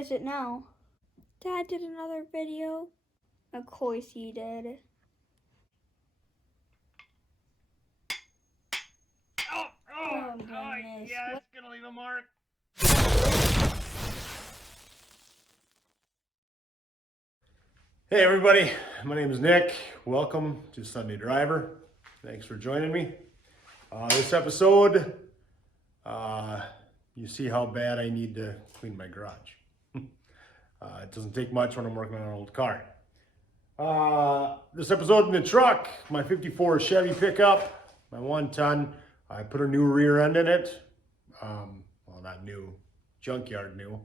is it now? Dad did another video. Of course he did. Oh, goodness. Yeah, it's gonna leave a mark. Hey everybody, my name is Nick. Welcome to Sunday Driver. Thanks for joining me. This episode, you see how bad I need to clean my garage. It doesn't take much when I'm working on an old car. This episode in the truck, my 54 Chevy pickup, my 1-ton. I put a new rear end in it. Well, not new, junkyard new.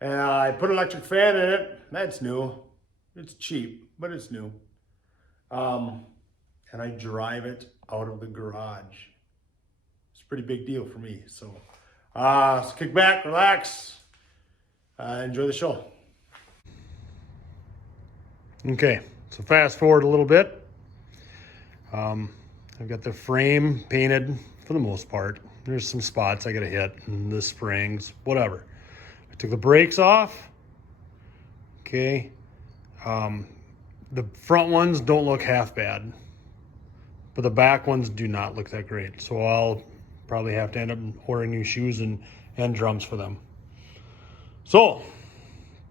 And I put an electric fan in it. That's new. It's cheap, but it's new. And I drive it out of the garage. It's a pretty big deal for me. So kick back, relax, enjoy the show. Okay, so fast forward a little bit. I've got the frame painted for the most part. There's some spots I gotta hit, and the springs, whatever. I took the brakes off. Okay. The front ones don't look half bad, but the back ones do not look that great. So I'll probably have to end up ordering new shoes and drums for them. So,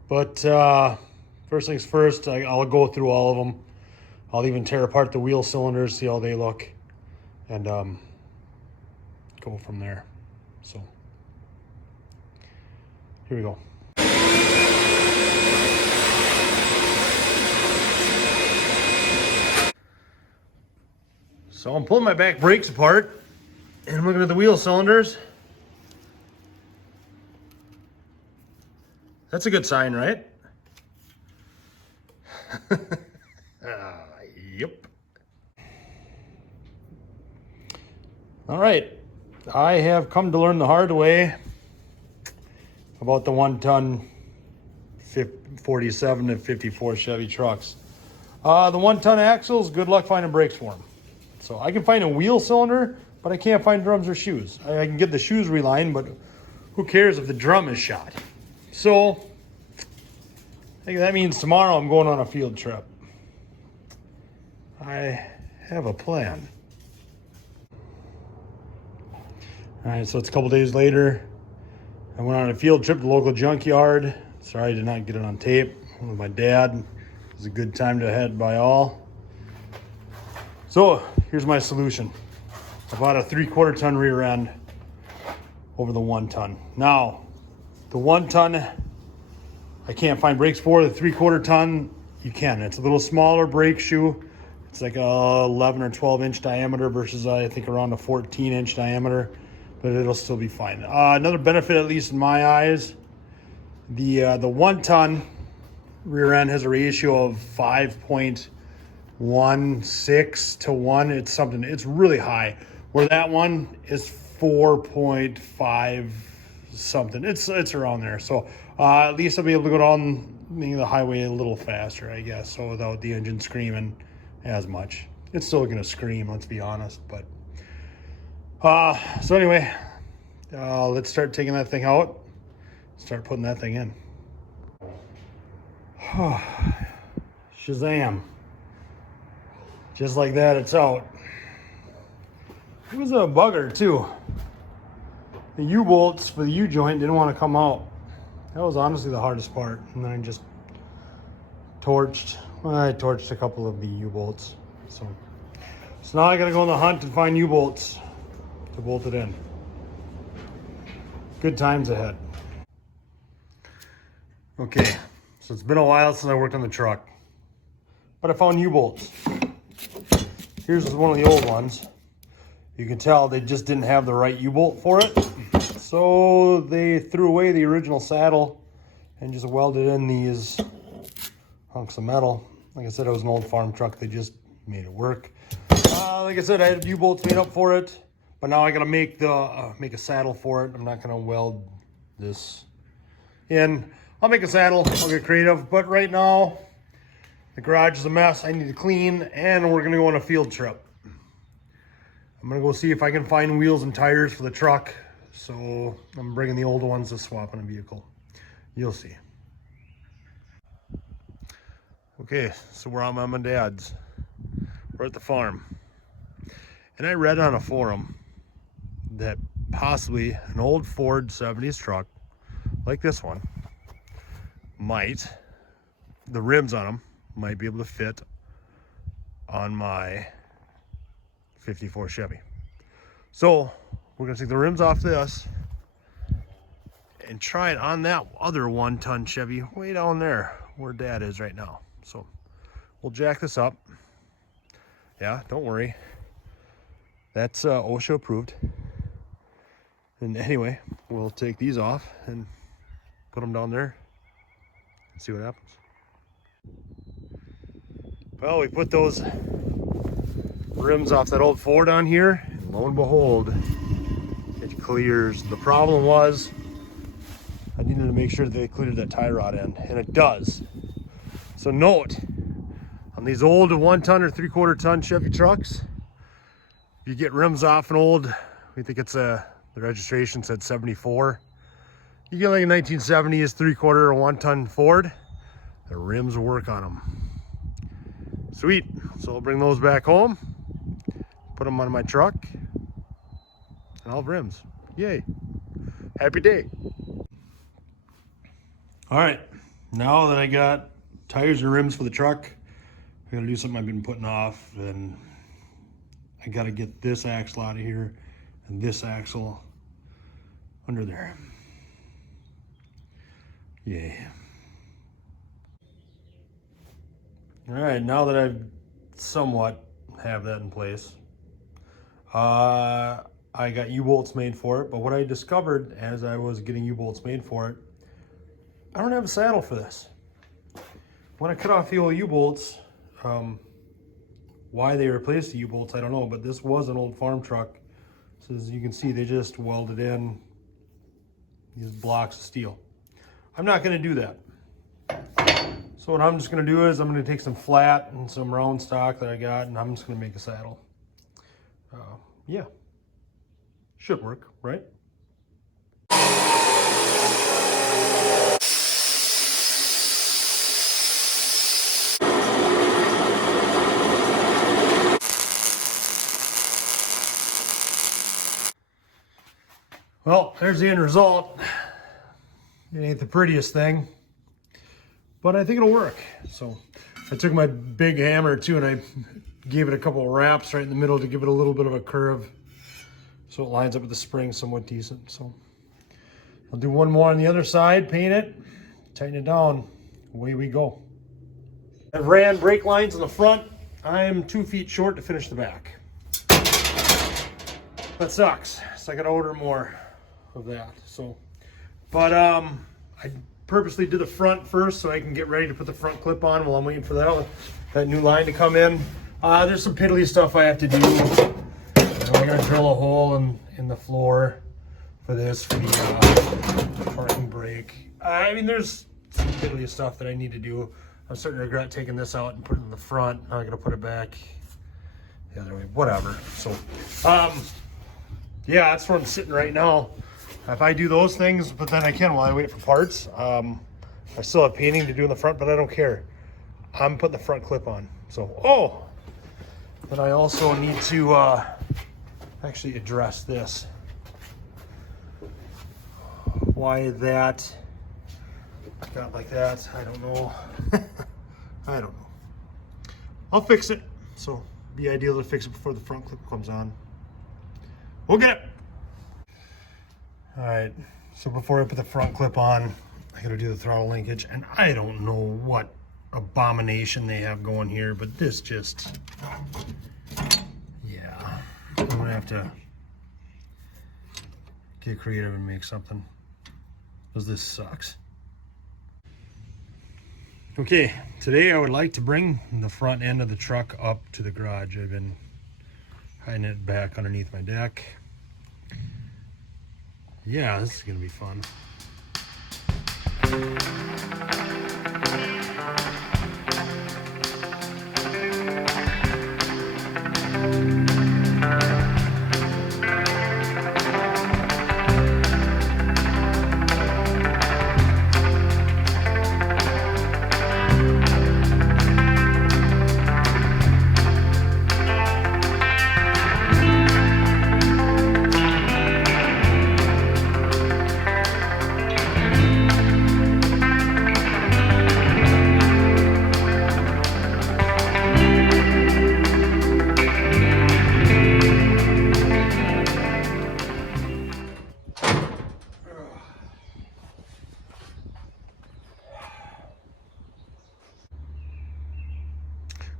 but first things first, I'll go through all of them. I'll even tear apart the wheel cylinders, see how they look, and go from there. So, here we go. So I'm pulling my back brakes apart and I'm looking at the wheel cylinders. That's a good sign, right? Yep. All right. I have come to learn the hard way about the 1-ton 47 to 54 Chevy trucks. The 1-ton axles, good luck finding brakes for them. So I can find a wheel cylinder, but I can't find drums or shoes. I can get the shoes relined, but who cares if the drum is shot? So I think that means tomorrow I'm going on a field trip. I have a plan. All right, so it's a couple days later. I went on a field trip to the local junkyard. Sorry I did not get it on tape. With my dad. It was a good time to head by all. So here's my solution. I bought a 3/4 ton rear end over the 1-ton. Now, the 1-ton, I can't find brakes for. The 3/4 ton, you can. It's a little smaller brake shoe. It's like a 11 or 12 inch diameter versus I think around a 14 inch diameter, but it'll still be fine. Another benefit, at least in my eyes, the 1-ton rear end has a ratio of 5.16 to 1. It's really high, where that one is 4.5 something. It's around there. So at least I'll be able to go down the highway a little faster, I guess, so without the engine screaming as much. It's still gonna scream, let's be honest, but so anyway, let's start taking that thing out, start putting that thing in. Shazam. Just like that, it's out. It was a bugger too. The U-bolts for the U-joint didn't want to come out. That was honestly the hardest part. And then I just torched a couple of the U-bolts. So now I gotta go on the hunt and find U-bolts to bolt it in. Good times ahead. Okay, so it's been a while since I worked on the truck, but I found U-bolts. Here's one of the old ones. You can tell they just didn't have the right U-bolt for it. So they threw away the original saddle and just welded in these hunks of metal. Like I said, it was an old farm truck. They just made it work. Like I said, I had U-bolts made up for it, but now I gotta make a saddle for it. I'm not gonna weld this in. I'll make a saddle, I'll get creative, but right now, the garage is a mess. I need to clean, and we're gonna go on a field trip. I'm gonna go see if I can find wheels and tires for the truck. So I'm bringing the old ones to swap in a vehicle. You'll see. Okay, so we're on Mom and Dad's. We're at the farm. And I read on a forum that possibly an old Ford 70s truck, like this one, the rims on them might be able to fit on my 54 Chevy. So we're gonna take the rims off this and try it on that other 1-ton Chevy way down there where Dad is right now. So we'll jack this up. Yeah, don't worry. That's OSHA approved. And anyway, we'll take these off and put them down there and see what happens. Well, we put those rims off that old Ford on here, and lo and behold, it clears. The problem was I needed to make sure that they cleared that tie rod end, and it does. So note, on these old 1-ton or 3/4 ton Chevy trucks, if you get rims off an old, we think it's the registration said 74. You get like a 1970s 3/4 or 1-ton Ford, the rims will work on them. Sweet, so I'll bring those back home, put them on my truck, and I'll have rims. Yay, happy day. All right, now that I got tires and rims for the truck, I gotta do something I've been putting off, and I gotta get this axle out of here and this axle under there. Yay. All right, now that I've somewhat have that in place, I got U-bolts made for it, but what I discovered as I was getting U-bolts made for it, I don't have a saddle for this. When I cut off the old U-bolts, why they replaced the U-bolts, I don't know, but this was an old farm truck. So as you can see, they just welded in these blocks of steel. I'm not gonna do that. So what I'm just gonna do is I'm gonna take some flat and some round stock that I got, and I'm just gonna make a saddle. Yeah, should work, right? Well, there's the end result. It ain't the prettiest thing, but I think it'll work. So I took my big hammer too, and I gave it a couple of wraps right in the middle to give it a little bit of a curve, so it lines up with the spring somewhat decent. So I'll do one more on the other side, paint it, tighten it down, away we go. I've ran brake lines on the front. I'm 2 feet short to finish the back. That sucks, so I gotta order more of that. So, but I purposely did the front first so I can get ready to put the front clip on while I'm waiting for that new line to come in. There's some piddly stuff I have to do. I gotta drill a hole in the floor for this, for the parking brake. I mean, there's some piddly stuff that I need to do. I'm starting to regret taking this out and putting it in the front. Now I gotta put it back the other way, whatever. So, yeah, that's where I'm sitting right now. If I do those things, but then I can while I wait for parts. I still have painting to do in the front, but I don't care. I'm putting the front clip on. So, then I also need to actually address this. Why that got like that, I don't know. I don't know. I'll fix it. So, it'd be ideal to fix it before the front clip comes on. We'll get it. All right, so before I put the front clip on, I gotta do the throttle linkage, and I don't know what abomination they have going here, but this just, yeah, I'm gonna have to get creative and make something, because this sucks. Okay, today I would like to bring the front end of the truck up to the garage. I've been hiding it back underneath my deck. Yeah, this is gonna be fun.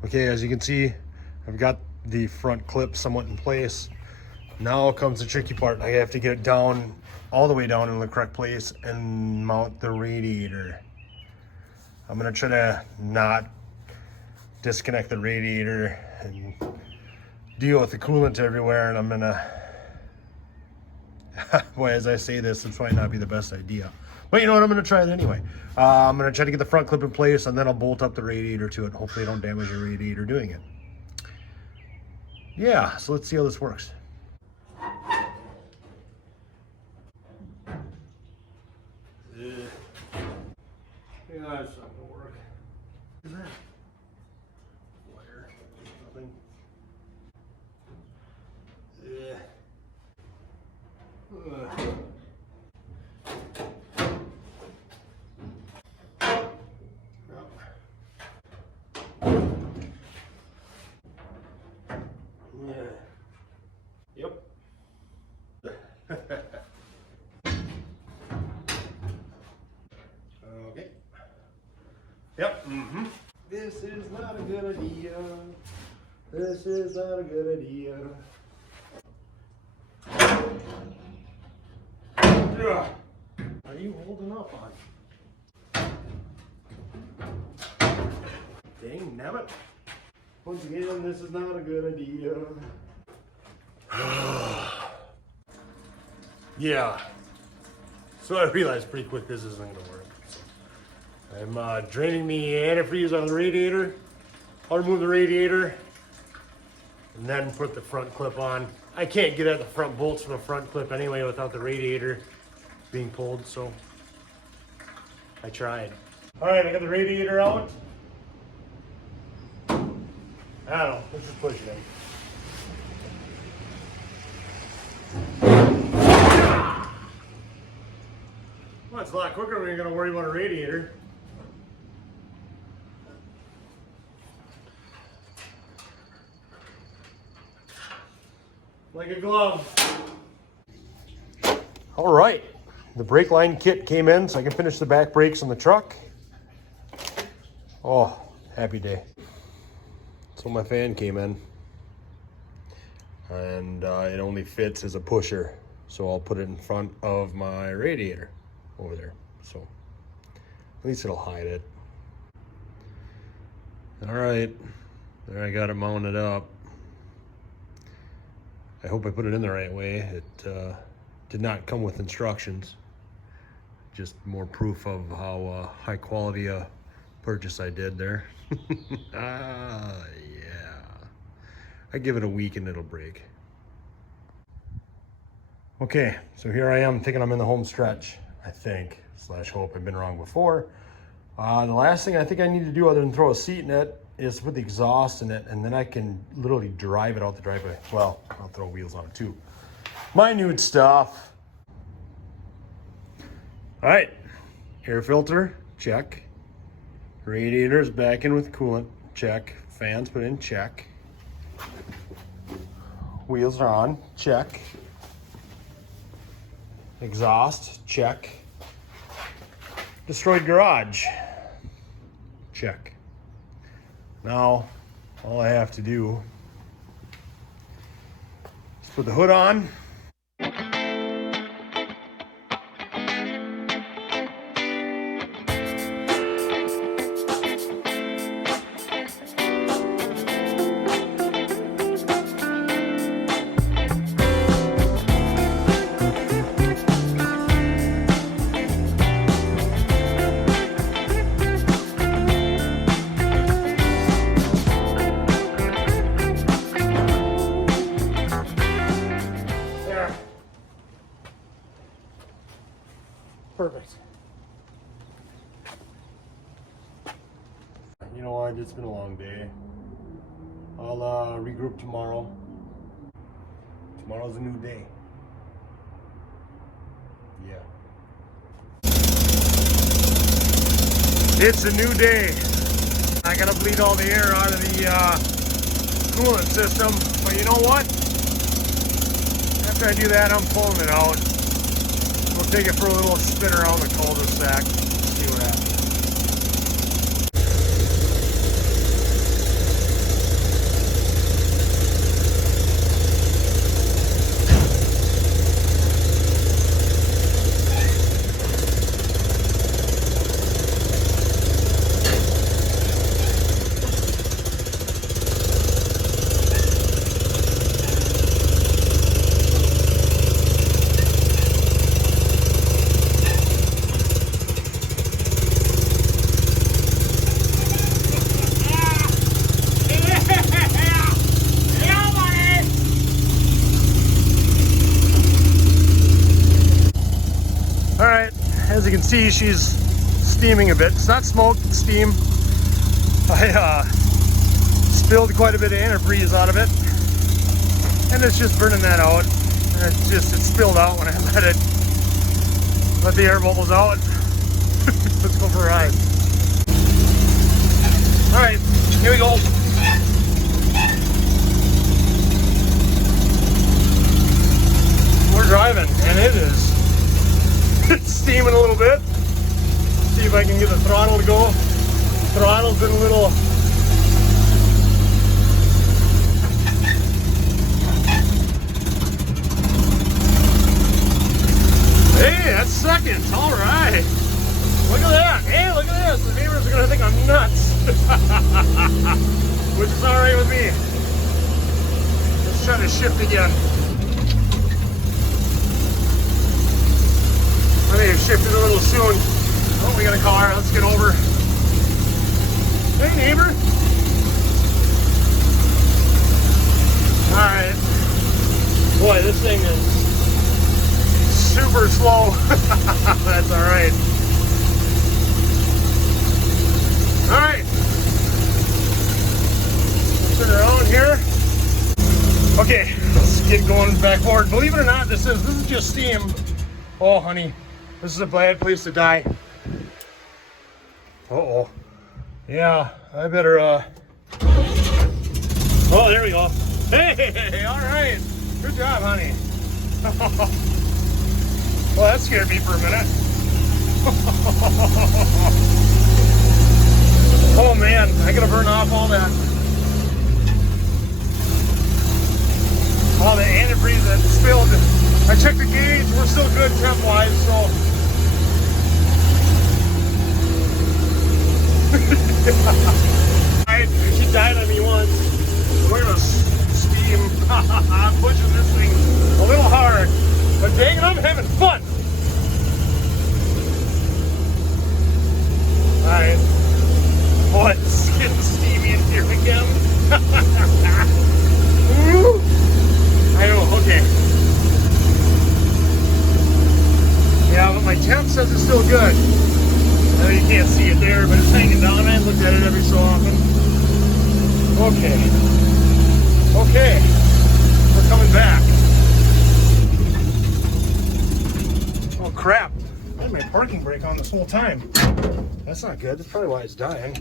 Okay, as you can see, I've got the front clip somewhat in place. Now comes the tricky part. I have to get it down, all the way down in the correct place and mount the radiator. I'm gonna try to not disconnect the radiator and deal with the coolant everywhere, and I'm gonna, boy, as I say this, it might not be the best idea. But you know what, I'm gonna try it anyway. I'm gonna try to get the front clip in place, and then I'll bolt up the radiator to it. Hopefully I don't damage the radiator doing it. Yeah, so let's see how this works. Yeah, that's not gonna work. Look at that. Wire. Nothing. Yeah. Yep. Okay. Yep. Mm-hmm. This is not a good idea. This is not a good idea. Are you holding up on? Dang nabbit. Once again, this is not a good idea. Yeah. So I realized pretty quick this isn't gonna work. I'm draining the antifreeze out of the radiator. I'll remove the radiator and then put the front clip on. I can't get at the front bolts from the front clip anyway without the radiator being pulled, so I tried. All right, I got the radiator out. I don't know, let's just push it in. Well, it's a lot quicker when you're gonna worry about a radiator. Like a glove. All right, the brake line kit came in so I can finish the back brakes on the truck. Oh, happy day. So my fan came in and it only fits as a pusher. So I'll put it in front of my radiator over there. So at least it'll hide it. All right, there I got it mounted up. I hope I put it in the right way. It did not come with instructions. Just more proof of how high quality a purchase I did there. Yeah. I give it a week and it'll break. Okay, so here I am thinking I'm in the home stretch, I think, slash hope. I've been wrong before. The last thing I think I need to do other than throw a seat in it is put the exhaust in it, and then I can literally drive it out the driveway. Well, I'll throw wheels on it too. Minute stuff. All right, air filter, check. Radiators back in with coolant, check. Fans put in, check. Wheels are on, check. Exhaust, check. Destroyed garage, check. Now, all I have to do is put the hood on. Perfect. You know what, it's been a long day. I'll regroup tomorrow. Tomorrow's a new day. Yeah. It's a new day. I gotta bleed all the air out of the coolant system, but you know what? After I do that, I'm pulling it out. We'll take it for a little spin around the cul-de-sac, see what happens. see she's steaming a bit. It's not smoke, it's steam. I spilled quite a bit of antifreeze out of it, and it's just burning that out. And it spilled out when I let the air bubbles out. Let's go for a ride. All right, here we go. We're driving, and it's steaming a little bit. See if I can get the throttle to go. Throttle's been a little. Hey, that's seconds. All right. Look at that. Hey, look at this. The neighbors are going to think I'm nuts. Which is all right with me. Let's try to shift again. I think it shifted a little soon. Oh, we got a car. Let's get over. Hey, neighbor. All right. Boy, this thing is super slow. That's all right. All right. Turn around here. Okay, let's get going back forward. Believe it or not, this is just steam. Oh, honey, this is a bad place to die. Uh-oh. Yeah, I better, Oh, there we go. Hey, all right. Good job, honey. Well, that scared me for a minute. Oh, man, I gotta burn off all the antifreeze that spilled. I checked the gauge. We're still good temp-wise, so. She died on me once. We're gonna steam. I'm pushing this thing a little hard, but dang it, I'm having fun. All right. Boy, it's getting steamy in here again. I know. Okay. Yeah, but my temp says it's still good. I know you can't see it there, but it's hanging down. I looked at it every so often. Okay. Okay. We're coming back. Oh, crap. I had my parking brake on this whole time. That's not good. That's probably why it's dying.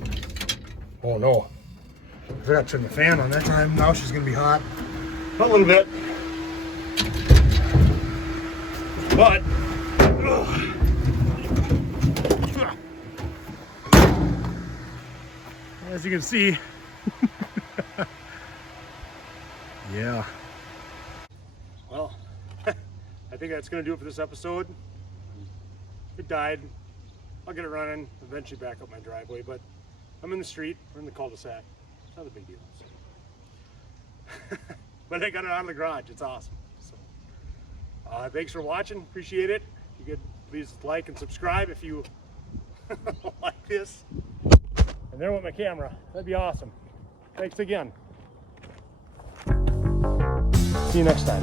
Oh, no. I forgot to turn the fan on that time. Now she's going to be hot. A little bit. But, ugh. As you can see, yeah. Well, I think that's going to do it for this episode. It died. I'll get it running, eventually back up my driveway, but I'm in the street. We're in the cul-de-sac. It's not a big deal. So. But I got it out of the garage. It's awesome. So, thanks for watching. Appreciate it. If you could please like and subscribe if you like this. And there went my camera. That'd be awesome. Thanks again. See you next time.